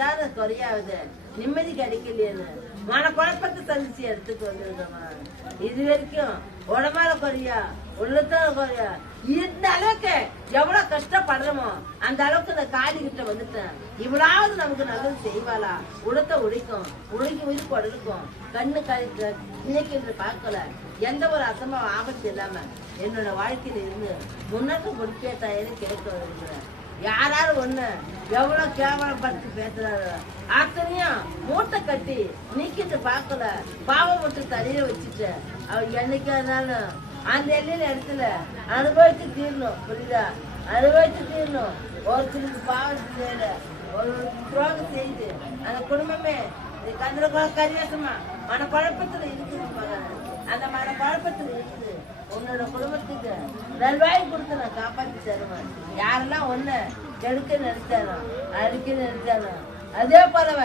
ஏதாவது குறையாவது நிம்மதி கிடைக்கலையேன்னு மன குழப்பத்தை சந்திச்சு எடுத்துட்டு வந்துருக்கமா. இது வரைக்கும் உடம்பால குறையா உள்ளத்தால குறையா இந்த அளவுக்கு எவ்வளவு கஷ்டப்படுறோமோ அந்த அளவுக்கு இந்த காளி கிட்ட வந்துட்டேன். இவ்வளவு நமக்கு நல்லது செய்வாளா? உடத்தை உடைக்கும், உடைக்கி உயிர் உடலுக்கும் கண்ணு கழிக்க இன்னைக்கு என்று பார்க்கல. எந்த ஒரு அசம்ப ஆபத்து இல்லாம என்னோட வாழ்க்கையில இருந்து முன்னாடி பொறுப்பே தாயின்னு கேட்க வருகிறேன். யாராரு ஒண்ணு எவ்வளவு கேவலப்படுத்தி பேசுறாரு அத்தனையும் மூட்டை கட்டி நீக்கிட்டு பார்க்கல. பாவம் மட்டும் தலையில வச்சுட்டு அவர் என்னைக்கு இருந்தாலும் அந்த எல்லையில இடத்துல அனுபவிச்சு தீரணும். புரியுதா? அனுபவிச்சு தீரணும். ஒருத்தருக்கு பாவம் செய்யல, ஒரு துரோகம் செய்து அந்த குடும்பமே கந்திர கரியாசமா மன குழப்பத்துல இருக்குது. அந்த மன குழப்பத்துல இருக்குது. உன்னோட குடும்பத்துக்கு நல்வாய் கொடுத்து நான் காப்பாற்றி தருவேன். யாரெல்லாம் ஒண்ணு கெடுக்க நினைச்சானோ அடிக்க நினைச்சானோ அதே போலவ